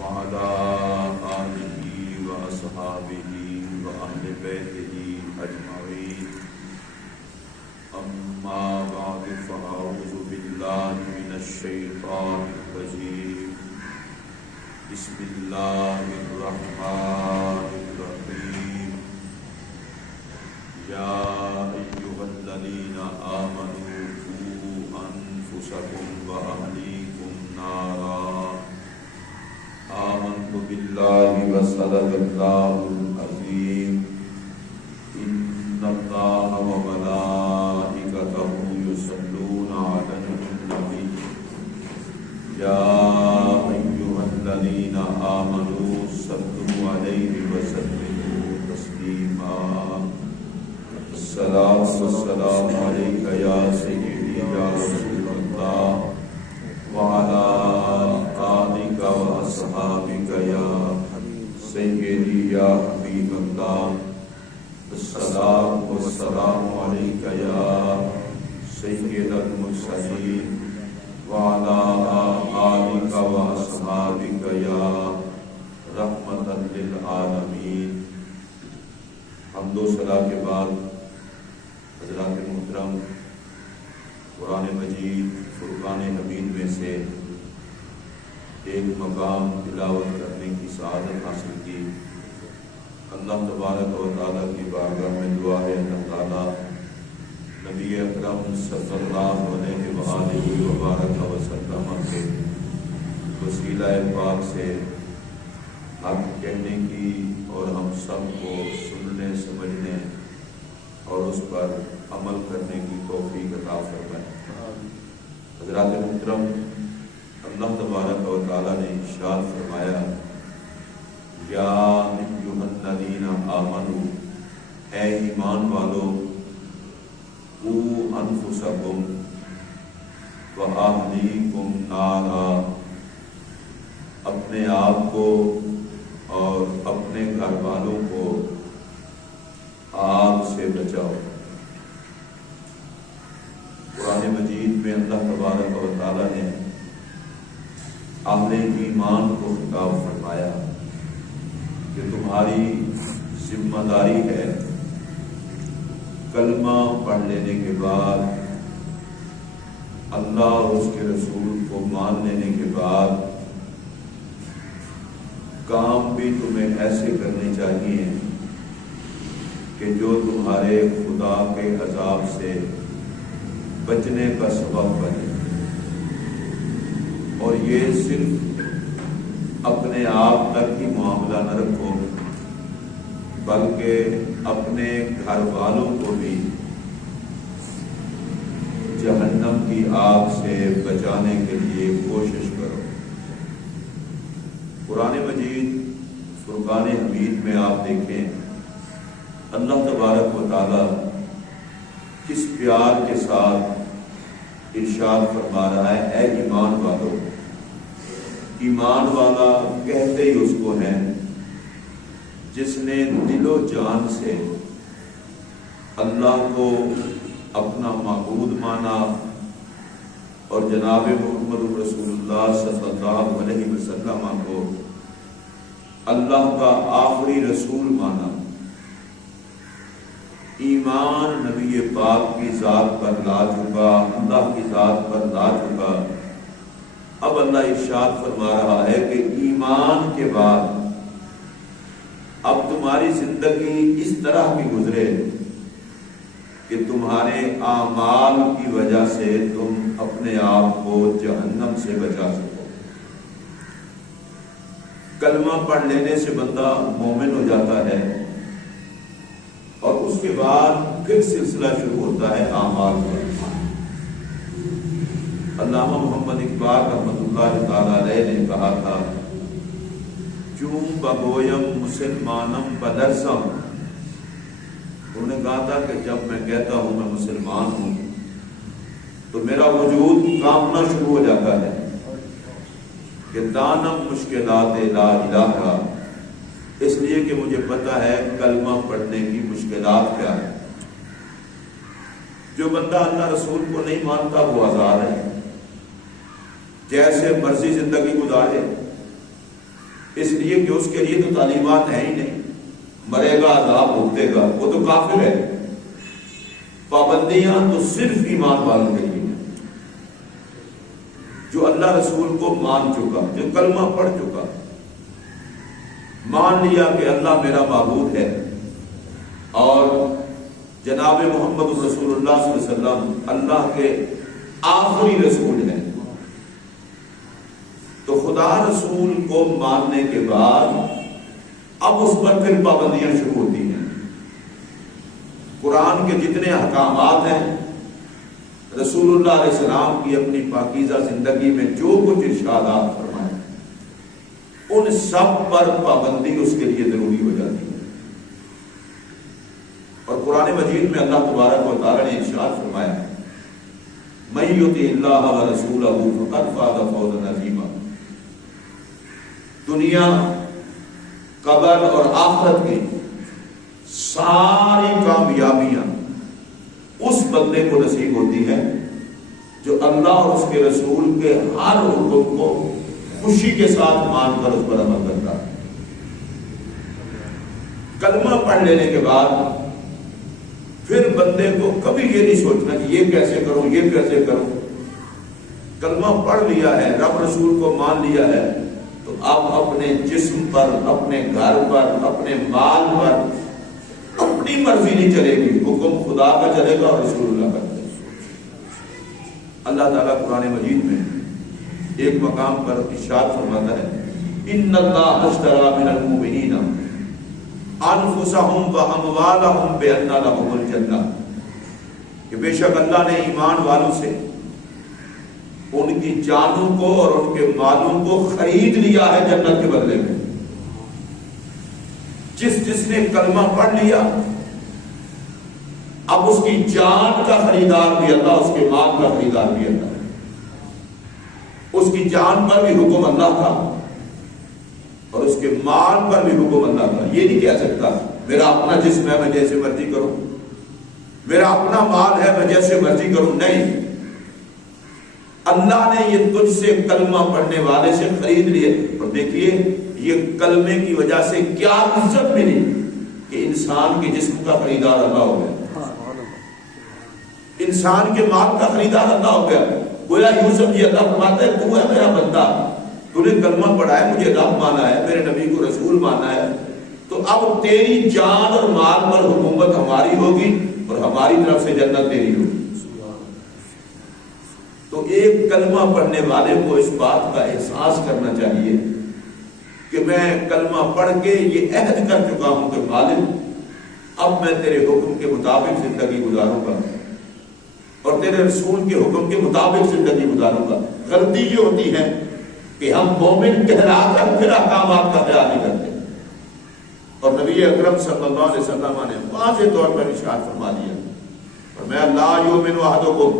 وعلى آله وأصحابه وأهل بيته أجمعين أما بعد فأعوذ بالله من الشيطان الرجيم بسم الله الرحمن الرحيم يا أيها الذين آمنوا قوا أنفسكم وأهليكم نارا آمنت بالله وصدق الله العظيم إن الله وملائكته يصلون على النبي يا أيها الذين آمنوا صلوا عليه وسلموا تسليما الصلاة والسلام عليك يا سيدي يا رسول الله وعلى آلك وأصحابك يا سيدي يا حبيب الله الصلاة والسلام عليك يا سيد المرسلين وعلى آلك وأصحابك يا رحمة للعالمين. حمد و ثنا کے بعد حضرات محترم، قرآن مجید فرقان حمید میں سے ایک مقام تلاوت کرنے کی سعادت حاصل کی. اللہ تبارک و تعالیٰ کی بارگاہ میں دعا ہے اللہ تعالیٰ نبی اکرم صلی اللہ علیہ وآلہ وبارک وسلم کے وسیلہ پاک سے حق کہنے کی اور ہم سب کو سننے سمجھنے اور اس پر عمل کرنے کی توفیق عطا فرمائے. حضرات محترم، اللہ تبارک و تعالیٰ نے ارشاد فرمایا یا ایھا الذین آمنوا، اے ایمان والو، قوا انفسکم واہلیکم نارا، اپنے آپ کو اور اپنے گھر والوں کو آگ سے بچاؤ. قرآن مجید میں اللہ تبارک و تعالیٰ نے اہل ایمان کو خطاب فرمایا کہ تمہاری ذمہ داری ہے کلمہ پڑھ لینے کے بعد، اللہ اور اس کے رسول کو مان لینے کے بعد کام بھی تمہیں ایسے کرنے چاہیے کہ جو تمہارے خدا کے عذاب سے بچنے کا سبب بنے. اور یہ صرف اپنے آپ تک ہی معاملہ نہ رکھو، بلکہ اپنے گھر والوں کو بھی جہنم کی آگ سے بچانے کے لیے کوشش کرو. قرآن مجید فرقان حمید میں آپ دیکھیں اللہ تبارک و تعالی کس پیار کے ساتھ ارشاد فرما رہا ہے اے ایمان والو. ایمان والا کہتے ہی اس کو ہے جس نے دل و جان سے اللہ کو اپنا معبود مانا اور جناب محمد رسول اللہ صلی اللہ علیہ وسلم کو اللہ کا آخری رسول مانا. ایمان نبی پاک کی ذات پر لا چکا، اللہ کی ذات پر لا چکا. اب اللہ ارشاد فرما رہا ہے کہ ایمان کے بعد اب تمہاری زندگی اس طرح کی گزرے کہ تمہارے اعمال کی وجہ سے تم اپنے آپ کو جہنم سے بچا سکو. کلمہ پڑھ لینے سے بندہ مومن ہو جاتا ہے اور اس کے بعد پھر سلسلہ شروع ہوتا ہے اعمال کا. علامہ محمد اقبال رحمۃ اللہ تعالی علیہ نے کہا تھا چون بگویم مسلمانم بدرسم. انہوں نے کہا تھا کہ جب میں کہتا ہوں میں مسلمان ہوں تو میرا وجود کانپنا شروع ہو جاتا ہے کہ دانم مشکلات لا الہ، اس لیے کہ مجھے پتا ہے کلمہ پڑھنے کی مشکلات کیا ہے. جو بندہ اللہ رسول کو نہیں مانتا وہ آزاد ہے، جیسے مرضی زندگی گزارے. اس لیے کہ اس کے لیے تو تعلیمات ہیں ہی نہیں، مرے گا عذاب بھگتے گا، وہ تو کافر ہے۔ پابندیاں تو صرف ایمان والوں کے لیے ہیں، جو اللہ رسول کو مان چکا، جو کلمہ پڑھ چکا، مان لیا کہ اللہ میرا معبود ہے اور جناب محمد رسول اللہ صلی اللہ علیہ وسلم اللہ کے آخری رسول ہیں، تو خدا رسول کو ماننے کے بعد اب اس پر پھر پابندیاں شروع ہوتی ہیں۔ قرآن کے جتنے احکامات ہیں، رسول اللہ علیہ السلام کی اپنی پاکیزہ زندگی میں جو کچھ ارشادات فرمائے، ان سب پر پابندی اس کے لیے ضروری ہو جاتی ہے۔ اور قرآن مجید میں اللہ تبارک و تعالی نے ارشاد فرمایا، مَن یُطِعِ اللَّهَ وَرَسُولَهُ فَقَدْ فَازَ فَوْزًا عَظِیمًا۔ دنیا، قبر اور آخرت کی ساری کامیابیاں اس بندے کو نصیب ہوتی ہے جو اللہ اور اس کے رسول کے ہر حکم کو خوشی کے ساتھ مان کر اس پر عمل کرتا ہے۔ کلمہ پڑھ لینے کے بعد پھر بندے کو کبھی یہ نہیں سوچنا کہ یہ کیسے کروں، یہ کیسے کروں۔ کلمہ پڑھ لیا ہے، رب رسول کو مان لیا ہے، تو اب اپنے جسم پر، اپنے گھر پر، اپنے مال پر اپنی مرضی نہیں چلے گی، حکم خدا کا چلے گا اور رسول اللہ کا چلے گا۔ اللہ تعالیٰ قرآن مجید میں ایک مقام پر ارشاد فرماتا ہے، ان اللہ اشتری من المؤمنین انفسهم واموالهم بان لهم الجنہ، کہ بے شک اللہ نے ایمان والوں سے ان کی جانوں کو اور ان کے مالوں کو خرید لیا ہے جنت کے بدلے میں۔ جس نے کلمہ پڑھ لیا، اب اس کی جان کا خریدار بھی اللہ، اس کے مال کا خریدار بھی اللہ۔ اس کی جان پر بھی حکم اللہ کا اور اس کے مال پر بھی حکم اللہ کا۔ یہ نہیں کہہ سکتا میرا اپنا جسم ہے میں جیسے مرضی کروں، میرا اپنا مال ہے میں جیسے مرضی کروں، نہیں۔ اللہ نے یہ تجھ سے کلمہ پڑھنے والے سے خرید لیے، اور دیکھیے یہ کلمے کی وجہ سے کیا عزت ملی کہ انسان کے جسم کا خریدار اللہ ہو گیا، انسان کے مال کا خریدار اللہ ہو گیا۔ گویا یوں سمجھیے اللہ فرماتا ہے تو ہے میرا بندہ، تو نے کلمہ پڑھا ہے، مجھے رب مانا ہے، میرے نبی کو رسول مانا ہے، تو اب تیری جان اور مال پر حکومت ہماری ہوگی اور ہماری طرف سے جنت تیری ہوگی۔ تو ایک کلمہ پڑھنے والے کو اس بات کا احساس کرنا چاہیے کہ میں کلمہ پڑھ کے یہ عہد کر چکا ہوں کہ مالک اب میں تیرے حکم کے مطابق زندگی گزاروں گا اور تیرے رسول کے حکم کے مطابق زندگی گزاروں گا۔ غلطی یہ ہوتی ہے کہ ہم مومن کہلا کر پھر احکامات کا خیال نہیں کرتے، اور نبی اکرم صلی اللہ علیہ وسلم نے واضح طور پر ارشاد فرما دیا، اور میں لا یؤمن احدکم،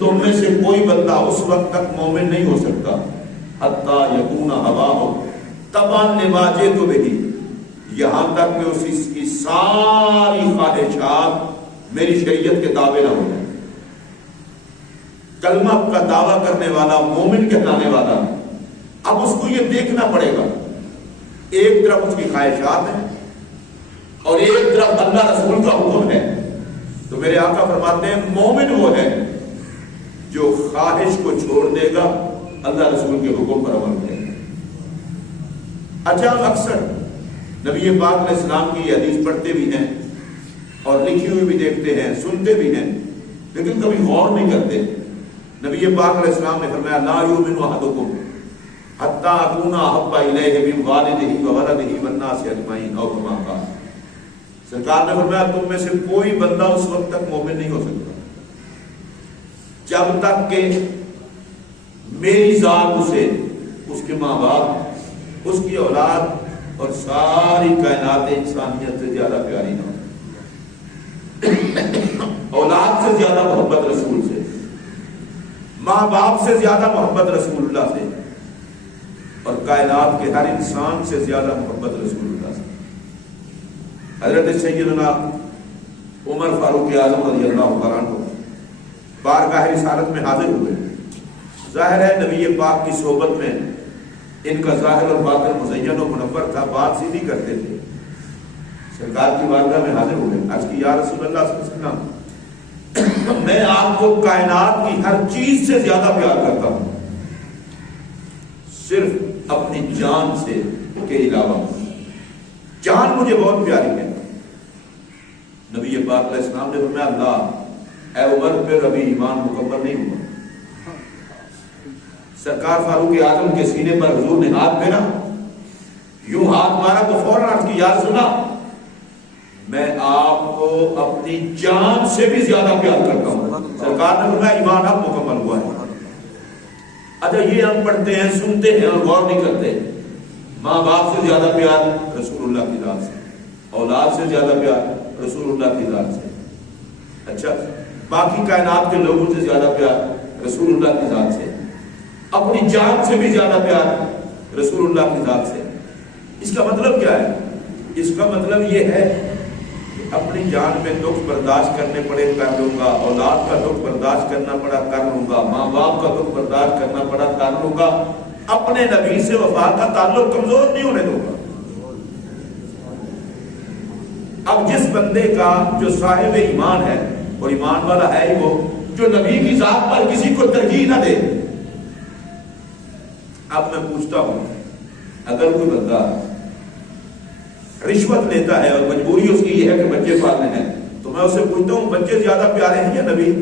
تم میں سے کوئی بندہ اس وقت تک مومن نہیں ہو سکتا حتیٰ یکون ہواہ تبعا لما جئت بہ، یہاں تک کہ اس کی ساری خواہشات میری شریعت کے تابع نہ ہو جائیں۔ کلمہ کا دعویٰ کرنے والا، مومن کہلانے والا، اب اس کو یہ دیکھنا پڑے گا، ایک طرف اس کی خواہشات ہیں اور ایک طرف اللہ رسول کا حکم ہے۔ تو میرے آقا فرماتے ہیں مومن وہ ہے جو خواہش کو چھوڑ دے گا، اللہ رسول کے حکم پر عمل کرے گا۔ اچھا، ہم اکثر نبی پاک علیہ السلام کی یہ حدیث پڑھتے بھی ہیں اور لکھی ہوئی بھی دیکھتے ہیں، سنتے بھی ہیں، لیکن کبھی غور نہیں کرتے۔ نبی پاک علیہ السلام نے فرمایا لا یؤمن احدکم حتی اکون احب الیہ من والدہ وولدہ والناس اجمعین، او کما قال۔ سرکار نے فرمایا تم میں سے کوئی بندہ اس وقت تک مومن نہیں ہو سکتا جب تک کہ میری ذات اسے، اس کے ماں باپ، اس کی اولاد اور ساری کائنات انسانیت سے زیادہ پیاری نہ ہو۔ اولاد سے زیادہ محبت رسول سے، ماں باپ سے زیادہ محبت رسول اللہ سے، اور کائنات کے ہر انسان سے زیادہ محبت رسول اللہ سے۔ حضرت سیدنا عمر فاروق اعظم رضی اللہ عنہ بارگاہ رسالت میں حاضر ہوئے۔ ظاہر ہے نبی پاک کی صحبت میں ان کا ظاہر اور باطن مزین و منور تھا، بات سیدھی کرتے تھے. سرکار کی بارگاہ میں حاضر ہوئے، عرض کی یا رسول اللہ صلی اللہ علیہ وسلم، میں آپ کو کائنات کی ہر چیز سے زیادہ پیار کرتا ہوں، صرف اپنی جان سے کے علاوہ. جان مجھے بہت پیاری ہے. نبی پاک علیہ السلام نے فرمایا اللہ، اے عمر پہ ابھی ایمان مکمل نہیں ہوا. سرکار فاروق اعظم کے سینے پر حضور نے ہاتھ پھیرا، یوں ہاتھ مارا تو فوراً عرض کی یا رسول اللہ، میں آپ کو اپنی جان سے بھی زیادہ پیار کرتا ہوں. سرکار نے فرمایا ایمان اب مکمل ہوا ہے. اچھا یہ ہم پڑھتے ہیں، سنتے ہیں اور غور نہیں کرتے. ماں باپ سے زیادہ پیار رسول اللہ کی ذات سے، اولاد سے زیادہ پیار رسول اللہ کی ذات سے. اچھا باقی کائنات کے لوگوں سے زیادہ پیار رسول اللہ کی ذات سے، اپنی جان سے بھی زیادہ پیار رسول اللہ کی ذات سے. اس کا مطلب کیا ہے؟ اس کا مطلب یہ ہے کہ اپنی جان میں دکھ برداشت کرنے پڑے کر لوں گا، اولاد کا دکھ برداشت کرنا پڑا کر لوں گا، ماں باپ کا دکھ برداشت کرنا پڑا کر لوں گا، اپنے نبی سے وفا کا تعلق کمزور نہیں ہونے دوں گا. اب جس بندے کا جو صاحب ایمان ہے اور ایمان والا ہے ہی وہ، جو نبی کی ذات پر کسی کو ترجیح نہ دے. اب میں پوچھتا ہوں، اگر کوئی بندہ رشوت لیتا ہے اور مجبوری اس کی یہ ہے کہ بچے پالنے ہیں، تو میں اسے پوچھتا ہوں بچے زیادہ پیارے ہیں یا نبی؟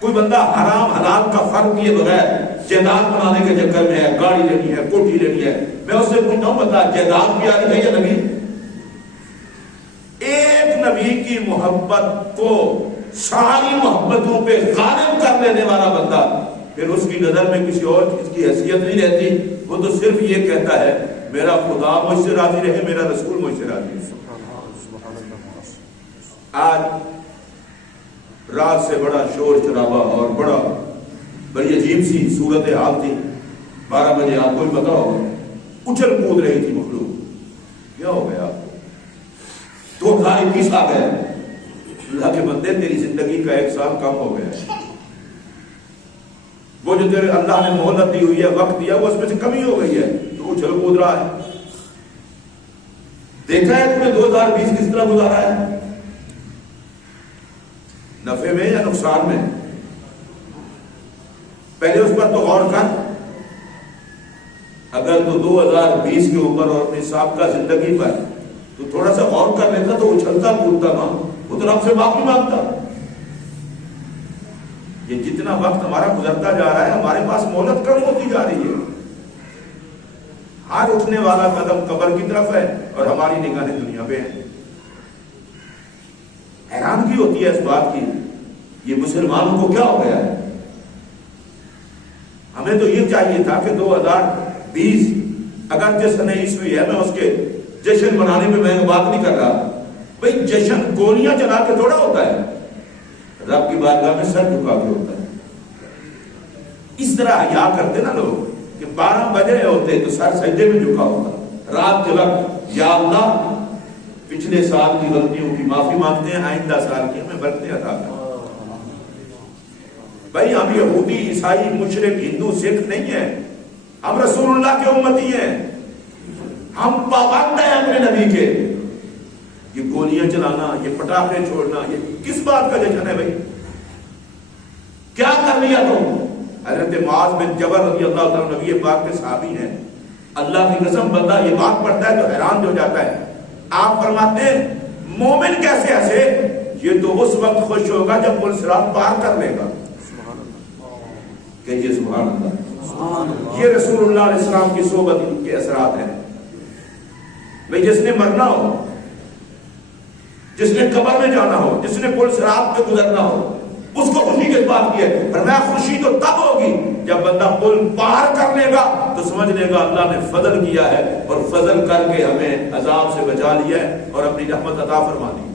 کوئی بندہ حرام حلال کا فرق کیے بغیر جائیداد بنانے کے چکر میں ہے، گاڑی لینی ہے، کوٹھی لینی ہے، میں اس سے پوچھتا ہوں بتا جائیداد پیاری ہے یا نبی؟ ایک نبی کی محبت کو ساری محبتوں پہ غالب کر لینے والا بندہ، پھر اس کی نظر میں کسی اور چیز کی حیثیت نہیں رہتی. وہ تو صرف یہ کہتا ہے میرا خدا مجھ سے راضی رہے، میرا رسول مجھ سے راضی رہے. آج رات سے بڑا شور شرابہ اور بڑی عجیب سی صورت حال تھی. 12 بجے آپ کو پتا ہوگا اچھل کود رہی تھی مخلوق. کیا ہو گیا آپ کو؟ 2021 آ گیا. اللہ کے بندے تیری زندگی کا 1 سال کم ہو گیا. وہ جو تیرے اللہ نے مہلت دی ہوئی ہے، وقت دیا، وہ اس میں سے کمی ہو گئی ہے، تو اچھل کود رہا ہے. دیکھا ہے تم نے 2020 کس طرح گزارا ہے؟ نفع میں یا نقصان میں؟ پہلے اس پر تو غور کر. اگر تو 2020 کے اوپر اور اپنی سابقہ زندگی پر تو تھوڑا سا غور کر لیتا تو اچھلتا کودتا نا، وہ تو رب سے معافی مانگتا. یہ جتنا وقت ہمارا گزرتا جا رہا ہے، ہمارے پاس مہلت کم ہوتی جا رہی ہے. ہر اٹھنے والا قدم قبر کی طرف ہے اور ہماری نگاہیں دنیا پہ ہیں. حیرانگی ہوتی ہے اس بات کی، یہ مسلمانوں کو کیا ہو گیا ہے؟ ہمیں تو یہ چاہیے تھا کہ 2020 اگر جشن عیسوی ہے، میں اس کے جشن منانے میں میں بات نہیں کر رہا. بھئی جشن گولیاں چلا کے تھوڑا ہوتا ہے، رب کی بارگاہ میں سر جھکا کے ہوتا ہے. اس طرح حیا کرتے نا لوگ کہ 12 بجے ہوتے تو سر سجدے میں جھکا ہوتا. رات کے وقت یا اللہ پچھلے سال کی غلطیوں کی معافی مانگتے ہیں، آئندہ سال کی ہمیں برکتیں عطا کر. بھائی ہم یہودی عیسائی مشرک ہندو سکھ نہیں ہیں، ہم رسول اللہ کے امتی ہیں، ہم پابند ہیں اپنے نبی کے. یہ گولیاں چلانا، یہ پٹاخے چھوڑنا، یہ کس بات کا جشن ہے بھائی؟ کیا کر لیا تم؟ حضرت معاذ بن جبل رضی اللہ تعالیٰ نبی پاک کے صحابی ہیں. اللہ کی قسم بندہ یہ بات پڑھتا ہے تو حیران ہو جاتا ہے. آپ فرماتے ہیں مومن کیسے ایسے؟ یہ تو اس وقت خوش ہوگا جب پل صراط پار کر لے گا. کہیے سبحان اللہ. یہ رسول اللہ علیہ السلام کی صحبت کے اثرات ہیں. بھئی جس نے مرنا ہو، جس نے قبر میں جانا ہو، جس نے پل صراط پہ گزرنا ہو، اس کو خوشی کس بات کی ہے؟ فرمایا خوشی تو تب ہوگی جب بندہ پل پار کر لے گا تو سمجھ لے گا اللہ نے فضل کیا ہے اور فضل کر کے ہمیں عذاب سے بچا لیا ہے اور اپنی رحمت عطا فرما دی.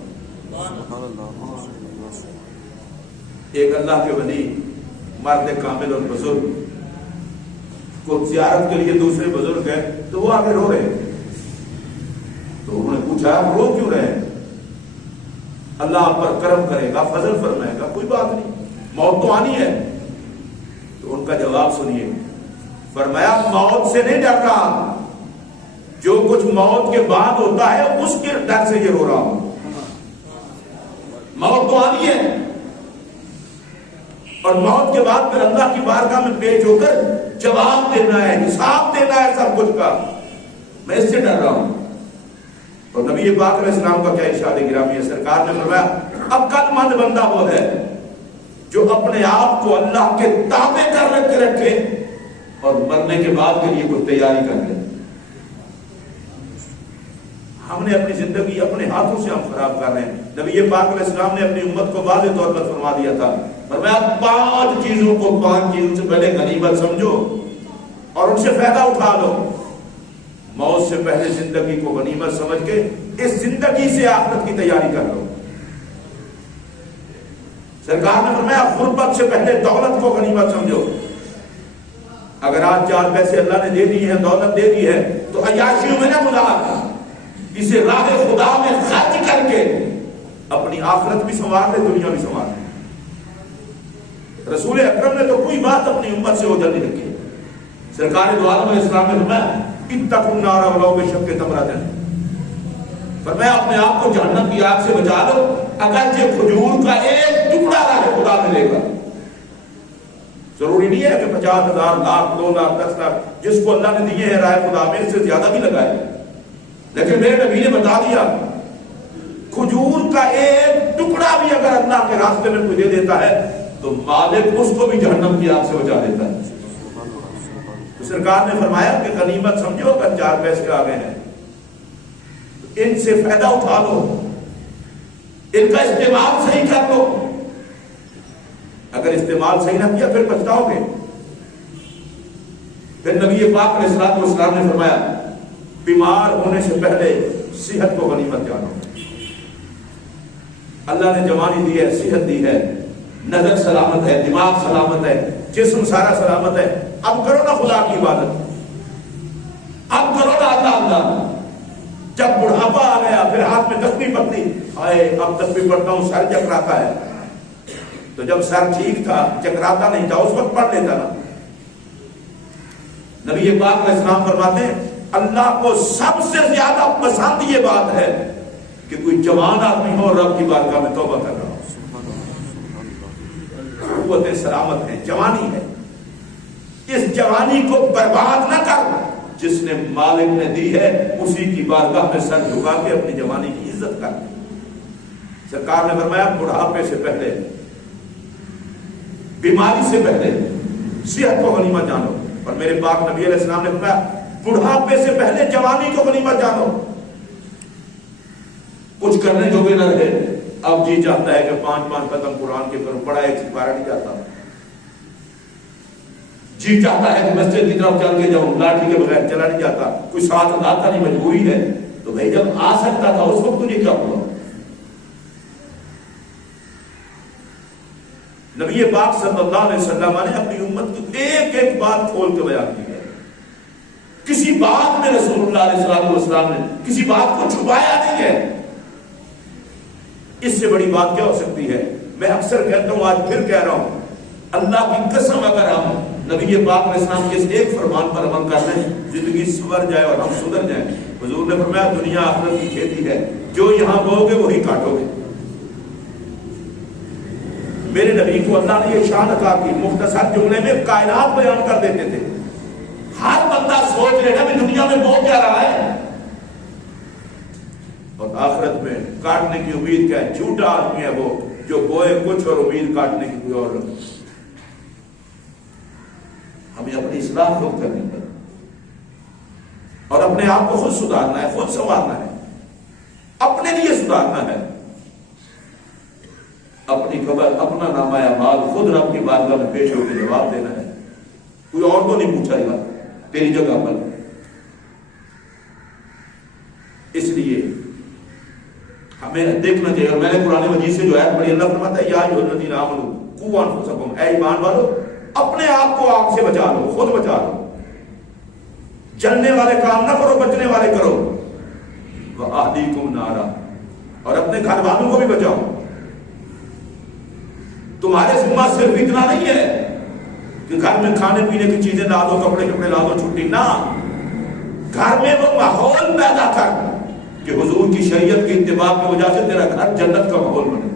ایک اللہ کے ولی مرد کامل اور بزرگ کو زیارت کے لیے دوسرے بزرگ ہیں تو وہ آگے رو رہے. تو انہوں نے پوچھا آپ رو کیوں رہے؟ اللہ آپ پر کرم کرے گا، فضل فرمائے گا، کوئی بات نہیں، موت تو آنی ہے. تو ان کا جواب سنیے. فرمایا موت سے نہیں ڈر رہا، جو کچھ موت کے بعد ہوتا ہے اس کے ڈر سے یہ رو رہا ہوں۔ موت تو آنی ہے اور موت کے بعد پھر اللہ کی بارگاہ میں پیش ہو کر جواب دینا ہے، حساب دینا ہے سب کچھ کا، میں اس سے ڈر رہا ہوں۔ اور نبی پاک علیہ السلام کا کیا ارشاد گرامی ہے، سرکار نے فرمایا عقل مند بندہ وہ ہے جو اپنے آپ کو اللہ کے تابع کر کے رکھے اور مرنے کے بعد کے لیے کوئی تیاری کر لے۔ ہم نے اپنی زندگی اپنے ہاتھوں سے ہم خراب کر رہے ہیں۔ نبی پاک علیہ السلام نے اپنی امت کو واضح طور پر فرما دیا تھا، فرمایا 5 چیزوں کو 5 چیزوں سے پہلے غنیمت سمجھو اور ان سے فائدہ اٹھا لو۔ موت سے پہلے زندگی کو غنیمت سمجھ کے اس زندگی سے آخرت کی تیاری کر لو۔ سرکار نے فرمایا غربت سے پہلے دولت کو غنیمت سمجھو۔ اگر آج 4 پیسے اللہ نے دے دی ہے، دولت دے دی ہے، تو عیاشیوں میں نہ گزار، اسے راہ خدا میں خرچ کر کے اپنی آخرت بھی سنوار لے، دنیا بھی سنوار لے۔ رسول اکرم نے تو کوئی بات اپنی امت سے اوجھل نہیں رکھی۔ سرکار دو عالم علیہ السلام نے فرمایا اتقوا النار ولو بشق تمرۃ، فرمایا اپنے آپ کو جہنم کی آگ سے بچا لو اگرچہ کھجور کا ایک ٹکڑا راہ خدا میں لے گا۔ ضروری نہیں ہے کہ 50,000 لاکھ 2 لاکھ 10 لاکھ جس کو اللہ نے دیے ہیں راہ خدا میں اس سے زیادہ بھی لگائے، لیکن میرے نبی نے بتا دیا کھجور کا ایک ٹکڑا بھی اگر اللہ کے راستے میں کوئی دے دیتا ہے تو مالک اس کو بھی جہنم کی آگ سے بچا دیتا ہے۔ تو سرکار نے فرمایا کہ غنیمت سمجھو، اگر 4 پیسے آ گئے ہیں ان سے فائدہ اٹھا لو، ان کا استعمال صحیح کر لو۔ اگر استعمال صحیح نہ کیا پھر پچھتاؤ گے۔ پھر نبی پاک علیہ الصلوۃ والسلام نے فرمایا بیمار ہونے سے پہلے صحت کو غنیمت جانو۔ اللہ نے جوانی دی ہے، صحت دی ہے، نظر سلامت ہے، دماغ سلامت ہے، جسم سارا سلامت ہے، اب کرو نا خدا کی عبادت، اب کرو نا اللہ۔ جب بڑھاپا آ گیا پھر ہاتھ میں تسبیح پکڑی، آئے اب تسبیح پڑھتا ہوں سر چکراتا ہے، تو جب سر ٹھیک تھا چکراتا نہیں تھا اس وقت پڑھ لیتا نا۔ نبی پاک علیہ السلام فرماتے ہیں اللہ کو سب سے زیادہ پسند یہ بات ہے کہ کوئی جوان آدمی ہو رب کی بارگاہ میں توبہ کر رہا ہو، قوت سلامت ہے، جوانی ہے، اس جوانی کو برباد نہ کر، جس نے مالک نے دی ہے اسی کی بارگاہ میں سر جھکا کے اپنی جوانی کی عزت کر۔ سرکار نے فرمایا بڑھاپے سے پہلے، بیماری سے پہلے صحت کو غنیمت جانو، اور میرے پاک نبی علیہ السلام نے فرمایا بڑھاپے سے پہلے جوانی کو غنیمت جانو۔ کچھ کرنے جو بھی نہ رہے، اب جی چاہتا ہے کہ 5 ختم قرآن کے کروں، پڑھا 1 سپارہ نہیں جاتا، جی چاہتا ہے کہ مسجد کی طرف چل کے جاؤں، لاٹھی کے بغیر چلا نہیں جاتا، کوئی ساتھ لاتا نہیں، مجبوری ہے۔ تو بھائی جب آ سکتا تھا اس وقت تجھے کیا ہوا؟ نبی پاک صلی اللہ علیہ وسلم نے اپنی امت کی ایک ایک بات کھول کے بیان کی ہے، کسی بات میں رسول اللہ علیہ السلام نے کسی بات کو چھپایا نہیں ہے۔ اس سے بڑی بات کیا ہو سکتی ہے؟ میں اکثر کہتا ہوں، آج پھر کہہ رہا ہوں، اللہ کی قسم اگر ہم نبی پاک علیہ السلام کے اس ایک فرمان پر عمل کر لیں زندگی سنور جائے اور ہم سدھر جائیں۔ حضور نے فرمایا دنیا آخرت کی کھیتی ہے، جو یہاں بو گے وہی کاٹو گے۔ میرے نبی کو اللہ نے یہ شان عطا کی، مختصر جملے میں کائنات بیان کر دیتے تھے۔ ہر بندہ سوچ لینا بھی دنیا میں بو کیا رہا ہے اور آخرت میں کاٹنے کی امید کیا ہے۔ جھوٹا آدمی ہے وہ جو بوئے کچھ اور امید کاٹنے کی کوئی اور رکھے۔ ہمیں اپنی اصلاح خود کرنی ہے اور اپنے آپ کو خود سدھارنا ہے، خود سنوارنا ہے، اپنے لیے سدھارنا ہے۔ اپنی خبر، اپنا نامہ اعمال خود رب کی بارگاہ میں پیش ہو کے جواب دینا ہے، کوئی اور تو نہیں پوچھے گا تیری جگہ پر۔ اس لیے ہمیں دیکھنا چاہیے، اور میں نے قرآن مجید سے جو آیت پڑھی، اللہ فرماتا ہے یا ایھا الذین آمنوا قوا انفسکم، اے ایمان والو اپنے آپ کو آگ سے بچا لو، خود بچا لو، جلنے والے کام نہ کرو، بچنے والے کرو۔ وَأَهْلِيكُمْ نَارًا، اور اپنے گھر والوں کو بھی بچاؤ۔ تمہارے ذمہ صرف اتنا نہیں ہے کہ گھر میں کھانے پینے کی چیزیں لا دو، کپڑے کپڑے لا دو، چھٹی نہ، گھر میں وہ ماحول پیدا کر کہ حضور کی شریعت کی اتباع کی وجہ سے تیرا گھر جنت کا ماحول بنے.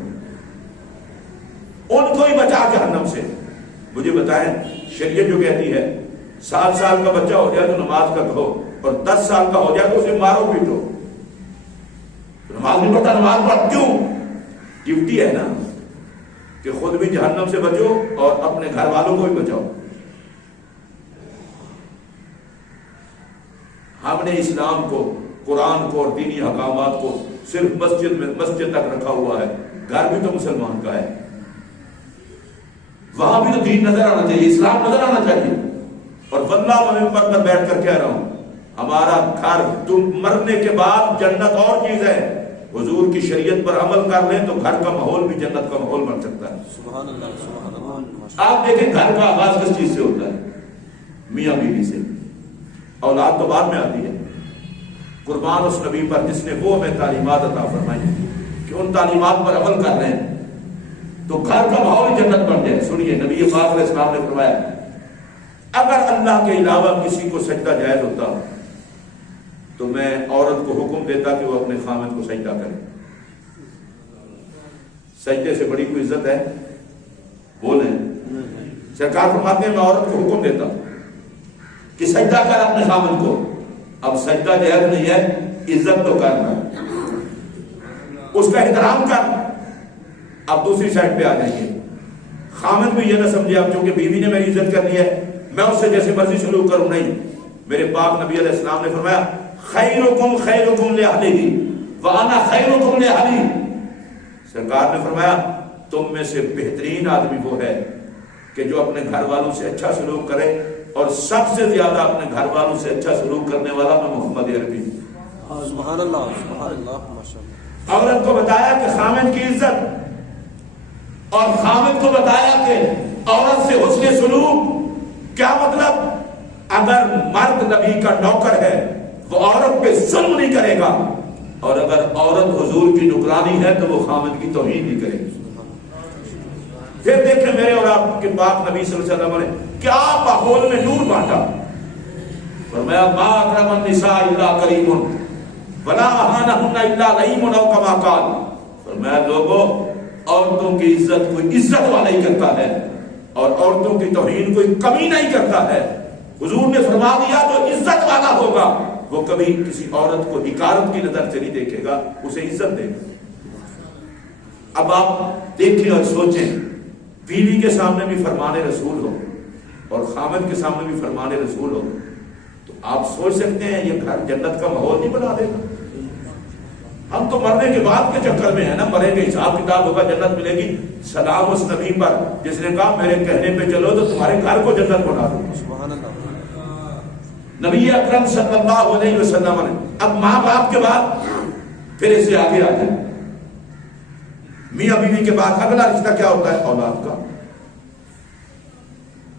ان کو ہی بچا جہنم سے. مجھے بتائیں شریعت جو کہتی ہے 7 سال کا بچہ ہو جائے تو نماز کا کہو، اور 10 سال کا ہو جائے تو اسے مارو پیٹو. نماز نہیں پڑھتا، نماز پڑھ کیوں؟ ڈیوٹی ہے نا کہ خود بھی جہنم سے بچو اور اپنے گھر والوں کو بھی بچاؤ. ہم نے اسلام کو، قرآن کو اور دینی احکامات کو صرف مسجد تک رکھا ہوا ہے. گھر بھی تو مسلمان کا ہے، وہاں بھی تو دین نظر آنا چاہیے، اسلام نظر آنا چاہیے. اور واللہ میں ممبر پر بیٹھ کر کہہ رہا ہوں، ہمارا گھر تم مرنے کے بعد جنت اور چیز ہے. حضور کی شریعت پر عمل کر لیں تو گھر کا ماحول بھی جنت کا ماحول بن سکتا ہے. سبحان اللہ، سبحان اللہ. آپ دیکھیں گھر کا آغاز کس چیز سے ہوتا ہے؟ میاں بیوی سے. اولاد تو بعد میں آتی ہے. قربان اس نبی پر جس نے وہ ہمیں تعلیمات عطا فرمائی کہ ان تعلیمات پر عمل کر رہے ہیں تو گھر کا ماحول جنت بن جائے. سنیے نبی پاک علیہ السلام نے فرمایا اگر اللہ کے علاوہ کسی کو سجدہ جائز ہوتا تو میں عورت کو حکم دیتا کہ وہ اپنے خامد کو سجدہ کرے. سجدے سے بڑی کوئی عزت ہے؟ بولیں. سرکار فرماتے ہیں میں عورت کو حکم دیتا کہ سجدہ کر اپنے خامد کو. اب سجدہ جائز نہیں ہے، عزت تو کرنا، اس کا احترام کر. اب دوسری سائڈ پہ آ جائیے، خامد بھی یہ نہ سمجھے اب چونکہ بیوی نے میری عزت کرنی ہے میں اس سے جیسے مرضی سلوک کروں. نہیں، میرے پاک نبی علیہ السلام نے فرمایا خیرکم خیرکم لأہلہ وانا خیرکم لأہلی. سرکار نے فرمایا تم میں سے بہترین آدمی وہ ہے کہ جو اپنے گھر والوں سے اچھا سلوک کرے، اور سب سے زیادہ اپنے گھر والوں سے اچھا سلوک کرنے والا میں محمد عربی. سبحان اللہ، سبحان اللہ. عورت کو بتایا کہ خامد کی عزت، اور خامد کو بتایا کہ عورت سے حسن سلوک. کیا مطلب؟ اگر مرد نبی کا نوکر ہے وہ عورت پہ ظلم نہیں کرے گا، اور اگر عورت حضور کی نکرانی ہے تو وہ خامد کی توہین نہیں کرے گی. پھر دیکھیں میرے اور آپ کے پاک نبی صلی اللہ علیہ وسلم نے کیا ماحول میں نور بانٹا. فرمایا ما اکرم النساء الا کریم ولا اہانہن الا لئیم او کما قال. فرمایا لوگوں عورتوں کی عزت کوئی عزت والا ہی کرتا ہے اور عورتوں کی توہین کوئی کمی نہیں کرتا ہے. حضور نے فرما دیا جو عزت والا ہوگا وہ کبھی کسی عورت کو حقارت کی نظر سے نہیں دیکھے گا، اسے عزت دے گا. اب آپ دیکھیں اور سوچیں، بیوی کے سامنے بھی فرمان رسول ہو اور خامد کے سامنے بھی فرمان رسول ہو تو آپ سوچ سکتے ہیں یہ گھر جنت کا ماحول نہیں بنا دے گا. ہم تو مرنے کے بعد کے چکر میں ہیں نا، مریں گے حساب کتاب ہوگا، جنت ملے گی. سلام اس نبی پر جس نے کہا میرے کہنے پہ چلو تو تمہارے گھر کو جنت بنا دوں. سبحان اللہ. نبی اکرم صلی اللہ علیہ وسلم نے اب ماں باپ کے بعد پھر اس سے آگے آ جائیں. میاں بیوی کے بعد اگلا رشتہ کیا ہوتا ہے؟ اولاد کا.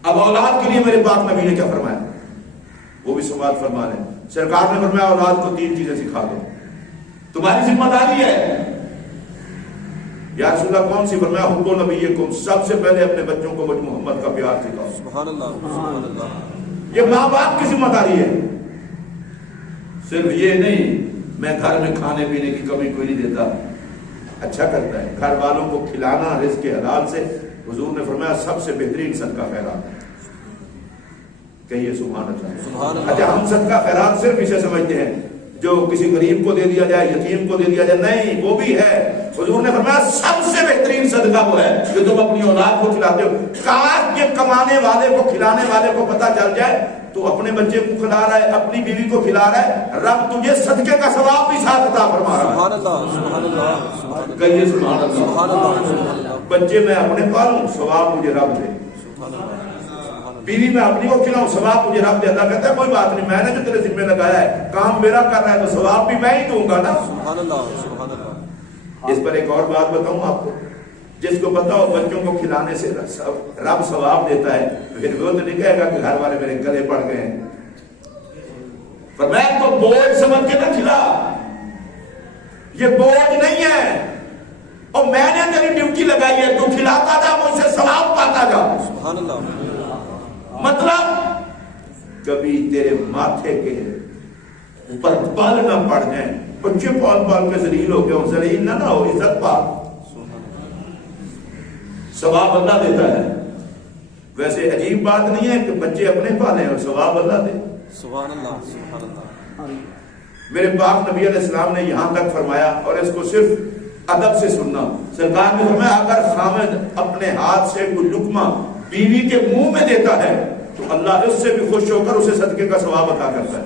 اب اولاد کے لیے میرے پاک نبی نے کیا فرمایا وہ بھی سماعت فرما لیں. سرکار نے فرمایا اولاد کو 3 چیزیں سکھا دو، تمہاری ذمہ داری ہے. یا رسول اللہ کون سی؟ فرمایا حب نبیکم، سب سے پہلے اپنے بچوں کو مجھ محمد کا پیار سکھاؤ. سبحان اللہ، سبحان اللہ. یہ ماں باپ کی ذمہ داری ہے. صرف یہ نہیں میں گھر میں کھانے پینے کی کمی کوئی نہیں دیتا، اچھا کرتا ہے. گھر والوں کو کھلانا رزق حلال سے حضور نے فرمایا سب سے بہترین صدقہ خیرات ہے. کہیے سبحان اللہ. اچھا ہم صدقہ خیرات صرف اسے سمجھتے ہیں جو کسی غریب کو دے دیا جائے، یتیم کو دے دیا جائے، نہیں، وہ بھی ہے. حضور نے فرمایا سب سے بہترین صدقہ وہ ہے جو تم اپنی اولاد کو کھلاتے ہو. کاش یہ کمانے والے کو، کھلانے والے کو پتہ چل جائے تو اپنے بچے کو کھلا رہا ہے، اپنی بیوی کو کھلا رہا ہے، رب تجھے صدقے کا ثواب بھی ساتھ عطا فرما رہا ہے. سبحان اللہ، سبحان اللہ. کہیے سبحان اللہ، سبحان اللہ. بچے میں اپنے پالوں، ثواب مجھے رب دے. بیوی میں اپنی کو کھلاؤں، ثواب مجھے رب دے. اللہ کہتا ہے کوئی بات نہیں، میں نے جو تیرے ذمہ لگایا ہے کام میرا کر رہا ہے تو ثواب بھی میں ہی دوں گا نا. سبحان اللہ، سبحان اللہ. اس پر ایک اور بات بتاؤں آپ کو، جس کو پتا ہو بچوں کو کھلانے سے رب ثواب دیتا ہے پھر وہ تو نہیں کہے گا کہ گھر والے میرے گلے پڑ گئے ہیں. پر میں تو بوجھ سمجھ کے نہ کھلا، یہ بوجھ نہیں ہے، اور میں نے تیری ڈیوٹی لگائی ہے، تو کھلاتا جا، مجھ سے ثواب پاتا جا. سبحان اللہ. مطلب کبھی تیرے ماتھے کے اوپر بال نہ پڑ جائیں، بچے پال پال کے ذلیل ہو گئے، ذلیل نہ ہو، عزت پا، ثواب اللہ دیتا ہے۔ ویسے عجیب بات نہیں ہے کہ بچے اپنے پالیں اور ثواب اللہ دے۔ سبحان اللہ، سبحان اللہ۔ میرے پاک نبی علیہ السلام نے یہاں تک فرمایا، اور اس کو صرف ادب سے سننا، سرکار نے فرمایا اگر خامد اپنے ہاتھ سے کوئی لقمہ بیوی کے منہ میں دیتا ہے تو اللہ اس سے بھی خوش ہو کر اسے صدقے کا ثواب عطا کرتا ہے۔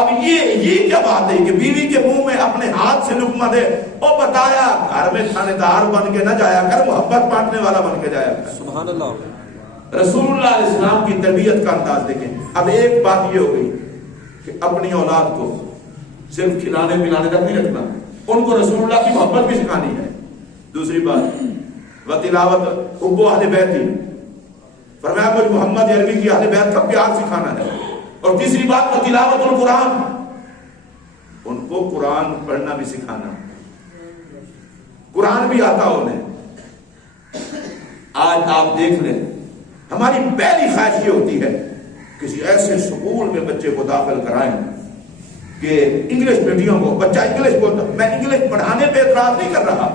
اب یہ کیا بات ہے کہ بیوی کے منہ میں اپنے ہاتھ سے لقمہ دے؟ اور بتایا گھر میں تھانے دار بن کے نہ جایا کر، محبت بانٹنے والا بن کے جایا کر۔ سبحان اللہ۔ رسول اللہ علیہ السلام کی تربیت کا انداز دیکھیں۔ اب ایک بات یہ ہو گئی کہ اپنی اولاد کو صرف کھلانے پلانے تک نہیں رکھنا، ان کو رسول اللہ کی محبت بھی سکھانی ہے۔ دوسری بات وتلاوت حب اہل بیت، فرمایا مجھ محمد عربی کی اہل بیت کا پیار سکھانا ہے۔ اور تیسری بات وتلاوت القرآن، ان کو قرآن پڑھنا بھی سکھانا، قرآن بھی آتا انہیں۔ آج آپ دیکھ لیں ہماری پہلی خواہش یہ ہوتی ہے کسی ایسے سکول میں بچے کو داخل کرائیں کہ انگلش میڈیم ہو، بچہ انگلش بولتا۔ میں انگلش پڑھانے پہ اعتراض نہیں کر رہا،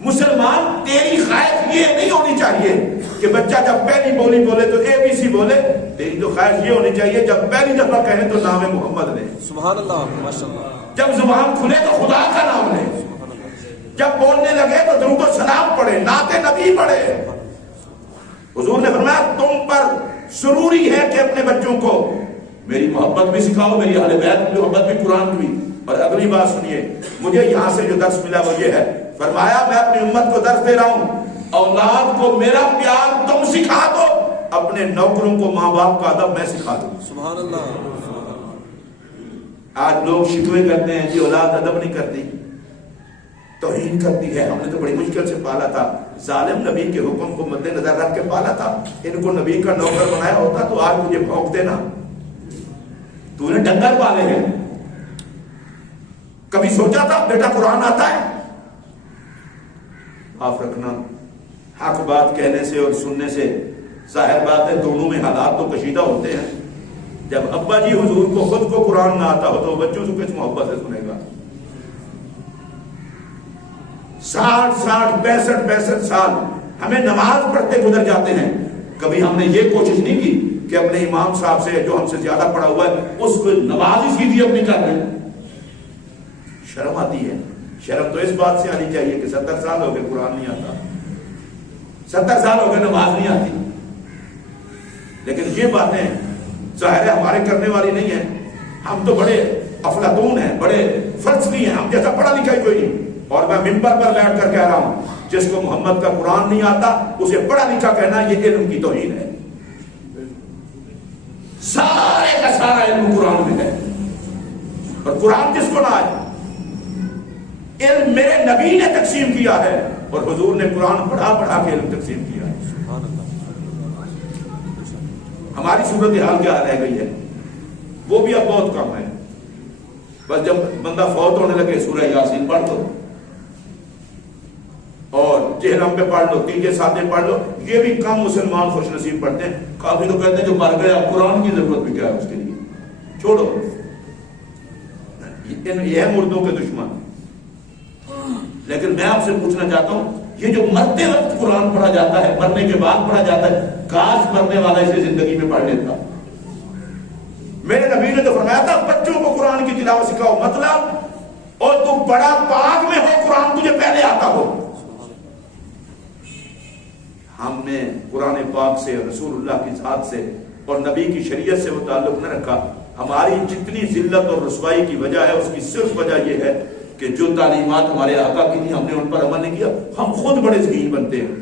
مسلمان تیری خواہش یہ نہیں ہونی چاہیے کہ بچہ جب پہلی بولی بولے تو اے بی سی بولے، تیری تو خواہش یہ ہونی چاہیے جب پہلی دفعہ کہیں تو نام محمد لے۔ سبحان اللہ، ماشاءاللہ۔ جب زبان کھلے تو خدا کا نام لے، جب بولنے لگے تو درود و سلام پڑھے، نعت نبی پڑھے۔ حضور نے فرمایا تم پر ضروری ہے کہ اپنے بچوں کو میری محبت بھی سکھاؤ، میری اہل بیت کی محبت بھی، قرآن کی۔ اور اگلی بات سنیے، مجھے یہاں سے جو درس ملا وہ یہ ہے، فرمایا میں اپنی امت کو درس دے رہا ہوں، اولاد کو میرا پیار تم سکھا دو، اپنے نوکروں کو ماں باپ کا ادب میں سکھا دوں۔ سبحان اللہ۔ آج لوگ شکوے کرتے ہیں کہ اولاد ادب نہیں کرتی، توہین کرتی ہے، ہم نے تو بڑی مشکل سے پالا تھا، ظالم نبی کے حکم کو مد نظر رکھ کے پالا تھا، ان کو نبی کا نوکر بنایا ہوتا تو آج مجھے بھونک دینا، تو نے ڈنگر پالے ہیں۔ کبھی سوچا تھا بیٹا قرآن آتا ہے؟ معاف رکھنا، حق بات کہنے سے اور سننے سے ظاہر بات ہے دونوں میں حالات تو کشیدہ ہوتے ہیں۔ جب ابا جی حضور کو خود کو قرآن نہ آتا ہو تو بچوں سے کس محبت سے سنے گا؟ 65 سال ہمیں نماز پڑھتے گزر جاتے ہیں، کبھی ہم نے یہ کوشش نہیں کی کہ اپنے امام صاحب سے جو ہم سے زیادہ پڑھا ہوا ہے اس کو نماز ہی سیدھی اپنی کر لیں۔ شرم آتی ہے۔ شرم تو اس بات سے آنی چاہیے کہ 70 سال ہو گئے قرآن نہیں آتا، 70 سال ہو گئے نماز نہیں آتی۔ لیکن یہ باتیں ظاہر ہے ہمارے کرنے والی نہیں ہیں، ہم تو بڑے افلاطون ہیں، بڑے فلسفی ہیں، ہم جیسا پڑھا لکھا ہی کوئی نہیں۔ اور میں منبر پر بیٹھ کر کہہ رہا ہوں جس کو محمد کا قرآن نہیں آتا اسے پڑھا لکھا کہنا یہ علم کی توہین ہے۔ سارے کا سارا علم قرآن میں ہے، اور قرآن جس کو نہ آئے، علم میرے نبی نے تقسیم کیا ہے اور حضور نے قرآن پڑھا پڑھا کے علم تقسیم کیا ہے۔ ہماری صورتحال کیا رہ گئی ہے؟ وہ بھی اب بہت کم ہے، بس جب بندہ فوت ہونے لگے سورہ یاسین پڑھ دو اور جہنم پہ پڑھ لو، تیجے ساتھے پڑھ لو، یہ بھی کم مسلمان خوش نصیب پڑھتے ہیں۔ کافی تو کہتے ہیں جو مر گیا قرآن کی ضرورت بھی کیا ہے اس کے لیے، چھوڑو، یہ ہے مردوں کے دشمن۔ لیکن میں آپ سے پوچھنا چاہتا ہوں یہ جو مرتے وقت قرآن پڑھا جاتا ہے، مرنے کے بعد پڑھا جاتا ہے، کاش مرنے والا اسے زندگی میں پڑھ لیتا۔ میرے نبی نے تو فرمایا تھا بچوں کو قرآن کی تلاوت سکھاؤ، مطلب اور تو بڑا پاک میں ہو قرآن تجھے پہلے آتا ہو۔ ہم نے قرآن پاک سے، رسول اللہ کی ذات سے اور نبی کی شریعت سے وہ تعلق نہ رکھا۔ ہماری جتنی ذلت اور رسوائی کی وجہ ہے اس کی صرف وجہ یہ ہے کہ جو تعلیمات ہمارے آقا کی تھی ہم نے ان پر عمل نہیں کیا، ہم خود بڑے ذہین بنتے ہیں۔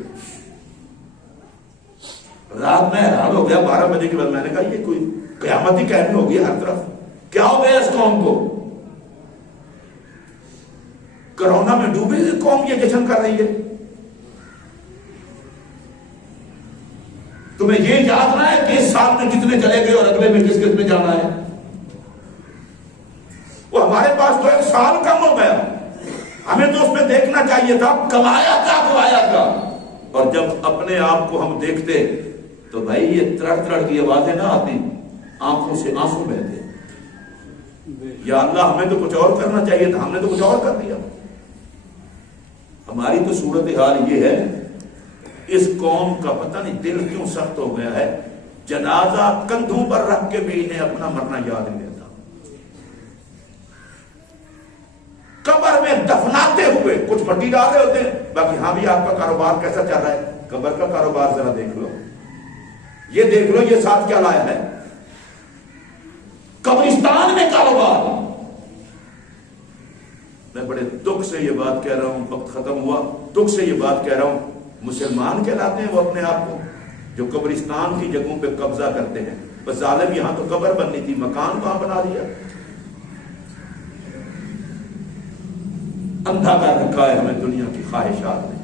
رات میں حیران ہو گیا 12 بجے کے بعد، میں نے کہا یہ کوئی قیامت ہی قائم ہو گئی ہر طرف، کیا ہو گیا اس قوم کو؟ کرونا میں ڈوبی ہوئی قوم یہ جشن کر رہی ہے۔ تمہیں یہ یاد نہ ہے کہ اس سال میں کتنے چلے گئے اور اگلے میں کس کس میں جانا ہے؟ وہ ہمارے پاس تو 1 سال کم ہو گیا، ہمیں تو اس میں دیکھنا چاہیے تھا کمایا کیا گوایا کیا۔ اور جب اپنے آپ کو ہم دیکھتے تو بھائی یہ تڑڑ تڑڑ کی آوازیں نہ آتی، آنکھوں سے آنسو بہتے، یا اللہ ہمیں تو کچھ اور کرنا چاہیے تھا، ہم نے تو کچھ اور کر دیا۔ ہماری تو صورتحال یہ ہے، اس قوم کا پتہ نہیں دل کیوں سخت ہو گیا ہے، جنازہ کندھوں پر رکھ کے بھی انہیں اپنا مرنا یاد نہیں رہتا۔ قبر میں دفناتے ہوئے کچھ مٹی ڈال رہے ہوتے ہیں، باقی ہاں بھی آپ کا کاروبار کیسا چل رہا ہے، قبر کا کاروبار ذرا دیکھ لو، یہ دیکھ لو یہ ساتھ کیا لایا ہے، قبرستان میں کاروبار۔ میں بڑے دکھ سے یہ بات کہہ رہا ہوں، وقت ختم ہوا، دکھ سے یہ بات کہہ رہا ہوں، مسلمان کہلاتے ہیں وہ اپنے آپ کو، جو قبرستان کی جگہوں پہ قبضہ کرتے ہیں۔ بس ظالم یہاں تو قبر بننی تھی، مکان کہاں بنا دیا، اندھا کر رکھا ہے ہمیں دنیا کی خواہشات نے،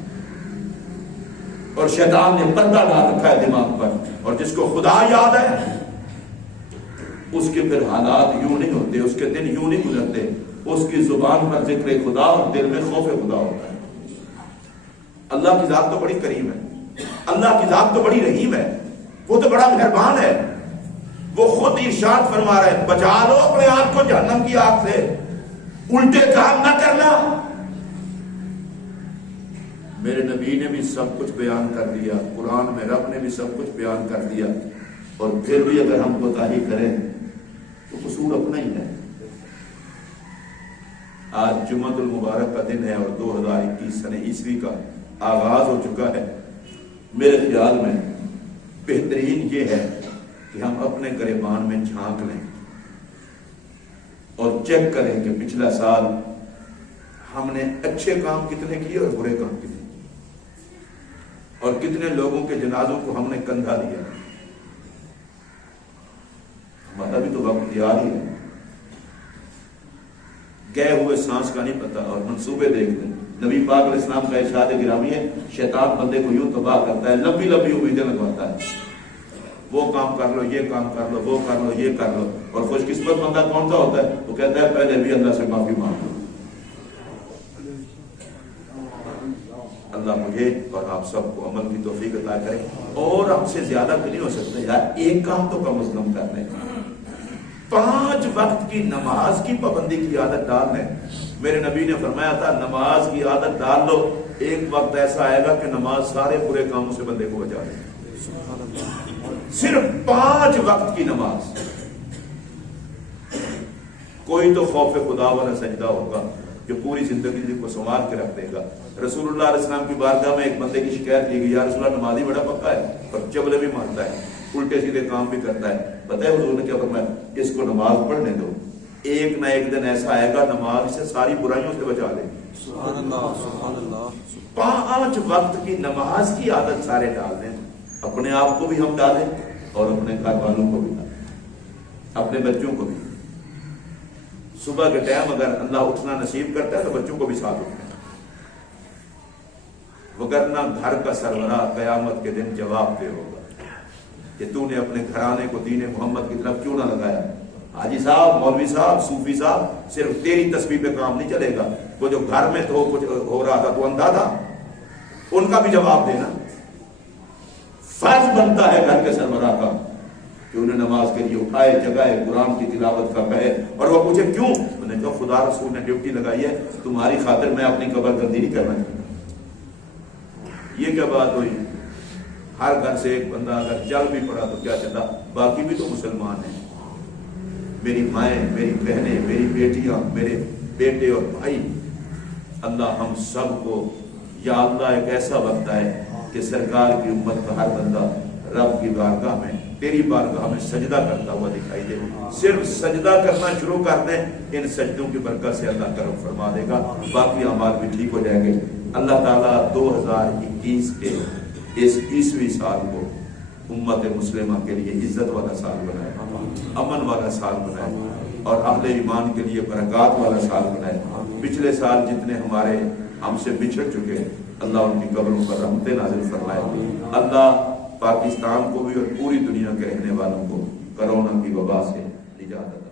اور شیطان نے پردہ ڈال رکھا ہے دماغ پر، اور جس کو خدا یاد ہے اس کے پھر حالات یوں نہیں ہوتے، اس کے دن یوں نہیں گزرتے، اس کی زبان پر ذکر خدا اور دل میں خوف خدا ہوتا ہے۔ اللہ کی ذات تو بڑی کریم ہے، اللہ کی ذات تو بڑی رحیم ہے، وہ تو بڑا مہربان ہے، وہ خود ارشاد فرما رہا ہے بچا لو اپنے آپ کو جہنم کی آگ سے، الٹے کام نہ کرنا۔ میرے نبی نے بھی سب کچھ بیان کر دیا، قرآن میں رب نے بھی سب کچھ بیان کر دیا، اور پھر بھی اگر ہم کوتاہی کریں تو قصور اپنا ہی ہے۔ آج جمعہ المبارک کا دن ہے اور 2021 سن عیسوی کا آغاز ہو چکا ہے۔ میرے خیال میں بہترین یہ ہے کہ ہم اپنے گریبان میں جھانک لیں اور چیک کریں کہ پچھلا سال ہم نے اچھے کام کتنے کیے اور برے کام کتنے کیے، اور کتنے لوگوں کے جنازوں کو ہم نے کندھا دیا۔ ہمارا بھی تو وقت تیار ہی ہے، گئے ہوئے سانس کا نہیں پتا، اور منصوبے دیکھ لیں۔ نبی پاک علیہ السلام کا ارشاد گرامی ہے، شیطان بندے کو یوں تباہ کرتا ہے، لمبی لمبی امیدیں لگواتا ہے، وہ کام کر لو، یہ کام کر لو، وہ کر لو، یہ کر لو، اور خوش قسمت بندہ کون سا ہوتا ہے، وہ کہتا ہے پہلے بھی اللہ سے معافی مانگ لو۔ اللہ مجھے اور آپ سب کو عمل کی توفیق عطا کرے، اور ہم سے زیادہ تو نہیں ہو سکتا یار، ایک کام تو کم از کم کر لیں، 5 وقت کی نماز کی پابندی کی عادت ڈال لیں۔ میرے نبی نے فرمایا تھا نماز کی عادت ڈال لو، ایک وقت ایسا آئے گا کہ نماز سارے برے کاموں سے بندے کو بچا لے۔ صرف 5 وقت کی نماز، کوئی تو خوف خدا والا سجدہ ہوگا جو پوری زندگی کو سنوار کے رکھ دے گا۔ رسول اللہ علیہ السلام کی بارگاہ میں ایک بندے کی شکایت کی گئی، یا رسول اللہ نمازی بڑا پکا ہے اور چبلے بھی مارتا ہے، الٹے سیدھے کام بھی کرتا ہے، پتہ ہے حضور نے کیا فرمایا، اس کو نماز پڑھنے دو، ایک نہ ایک دن ایسا آئے گا نماز اسے ساری برائیوں سے بچا لے گی۔ سبحان اللہ، سبحان اللہ۔ 5 وقت کی نماز کی عادت سارے ڈال دیں، اپنے آپ کو بھی ہم ڈالیں اور اپنے گھر والوں کو بھی ڈالیں، اپنے بچوں کو بھی۔ صبح کے ٹائم اگر اللہ اٹھنا نصیب کرتا ہے تو بچوں کو بھی ساتھ اٹھنا، وگرنہ گھر کا سربراہ قیامت کے دن جواب دہ ہوگا کہ تو نے اپنے گھرانے کو دین محمد کی طرف کیوں نہ لگایا۔ حاجی صاحب، مولوی صاحب، صوفی صاحب، صرف تیری تسبیح پہ کام نہیں چلے گا، وہ جو گھر میں تو کچھ ہو رہا تھا تو اندھا تھا، ان کا بھی جواب دینا۔ فرض بنتا ہے گھر کے سربراہ کا کہ انہیں نماز کے لیے اٹھائے، جگائے، قرآن کی تلاوت کا کہے، اور وہ پوچھے کیوں، میں نے کہا خدا رسول نے ڈیوٹی لگائی ہے، تمہاری خاطر میں اپنی قبر گردی نہیں کرنا چاہتا۔ یہ کیا بات ہوئی، ہر گھر سے ایک بندہ اگر چل بھی پڑا تو کیا چلا، باقی بھی تو مسلمان ہیں، میری مائیں، میری بہنیں، میری بیٹیاں، میرے بیٹے اور بھائی۔ اللہ ہم سب کو یا اللہ ایک ایسا وقت آئے کہ سرکار کی امت کا ہر بندہ رب کی بارگاہ میں، تیری بارگاہ میں سجدہ کرتا ہوا دکھائی دے، صرف سجدہ کرنا شروع کر دیں، ان سجدوں کی برکت سے اللہ کرم فرما دے گا، باقی اعمال بھی ٹھیک ہو جائیں گے۔ اللہ تعالیٰ 2021 کے اس عیسوی سال کو امت مسلمہ کے لیے عزت والا سال بنائے، امن والا سال بنائے، اور اہل ایمان کے لیے برکات والا سال بنائے۔ پچھلے سال جتنے ہمارے ہم سے بچھڑ چکے، اللہ ان کی قبروں پر رحمتیں نازل فرمائے۔ اللہ پاکستان کو بھی اور پوری دنیا کے رہنے والوں کو کرونا کی وبا سے نجات عطا